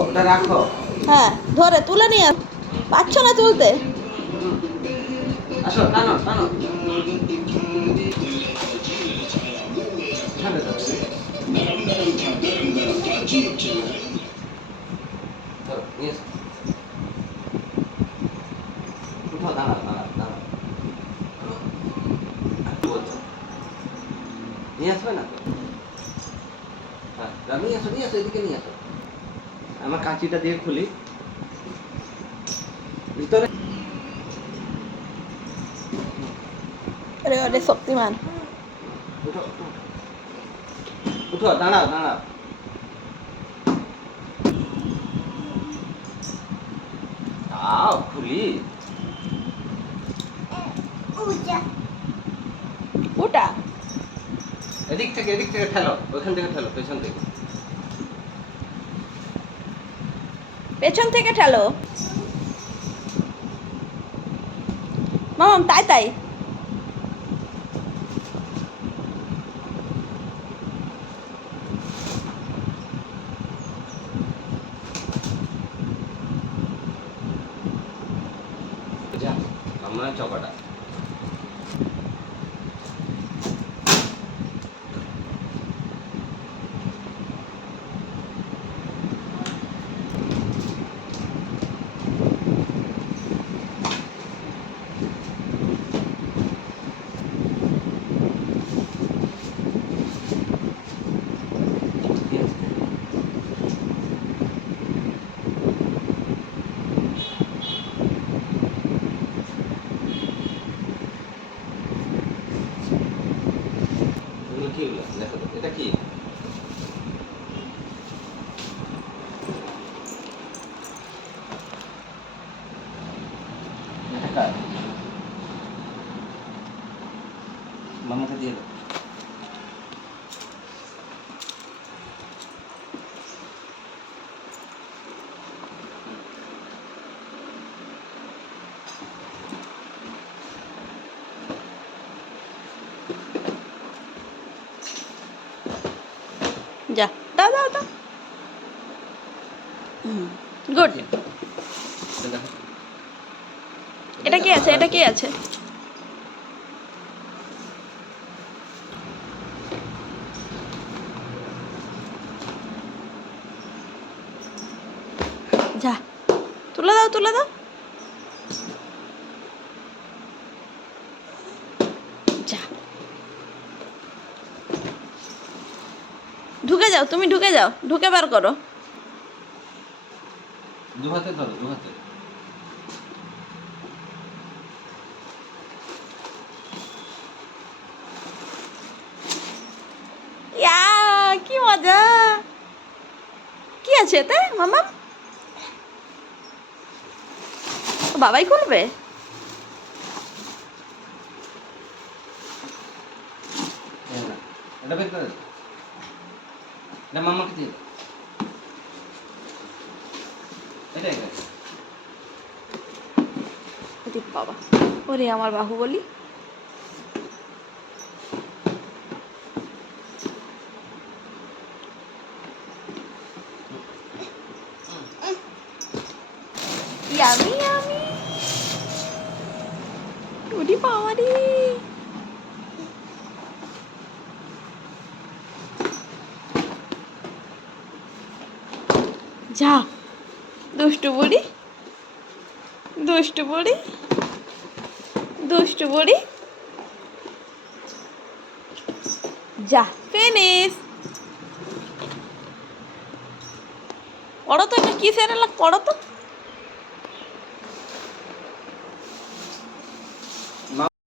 ওটা রাখো। হ্যাঁ ধরে তুলে নিয়ে আস। পাচ্ছ না তুলতে? আসো টানো টানো। নিয়ে আসবে না? হ্যাঁ, নিয়ে আসো নিয়ে আসো এদিকে নিয়ে আসো। আমার কাঁচিটা দিয়ে খুলি। ভিতরে আরে আরে শক্তিমান। উঠো দাঁড়াও দাঁড়াও। দাও খুলি। ওটা এদিক থেকে এদিক থেকে ঠেলো ওইখান থেকে ঠেলো পেছন থেকে। পেছন থেকে ঠেলো। মাম তাই তাই। আমরা চকাটা এগুলো কি এগুলো দেখো তো, এটা কি এটা কার? মামাকে দিয়ে দাও যা, দাও দাও দাও। গুড। এটা কি আছে? এটা কি আছে? যা, তুলে দাও তুলে দাও। যা। ঢুকে যাও তুমি ঢুকে যাও ঢুকে বার করো। দু হাতে ধরো দু হাতে কি মজা। কি আছে এতে মামা? বাবাই খুলবে? এটা বের করে এটা মামাকে দিয়ে বাবা ওরে আমার বাহুবলি। Yummy yummy. ওরে বাবা যা। দুষ্টু বুড়ি। দুষ্টু বুড়ি। দুষ্টু বুড়ি। যা, ফিনিশ। পড়ো তো কি সেরেলাক পড়ো তো।